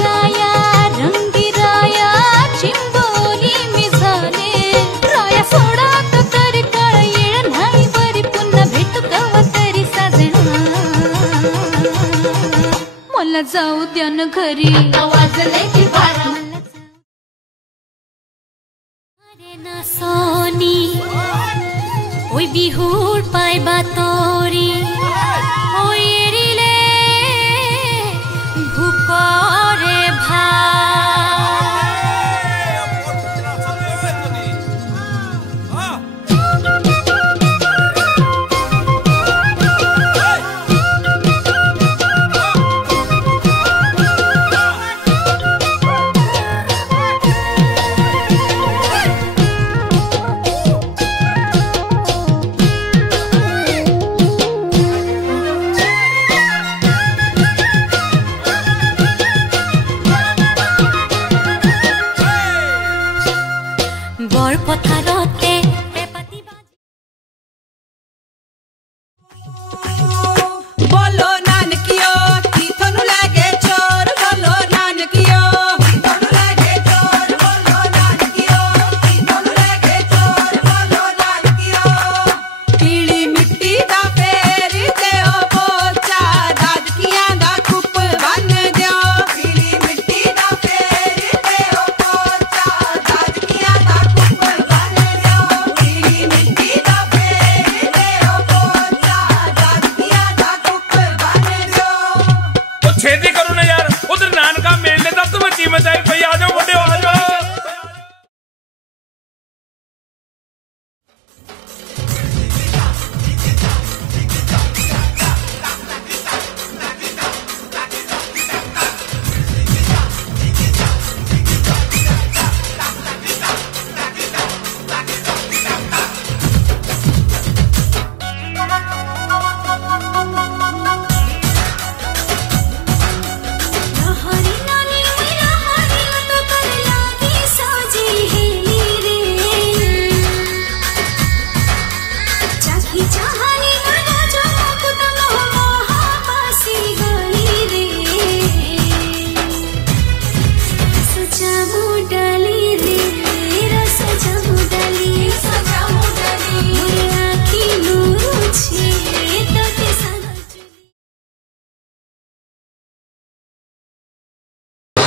जाया रंगी राया चिंबोरी मिझाले राया सोडा तो तरी काळ येळ नाही बरी पुन्हा भेटू कवा तरी साजना मला जाऊ द्या न घरी आवाज नाही बारा अरे ना सोनी ओई बिहुर पाइबा तोरी ओई एरिले भूक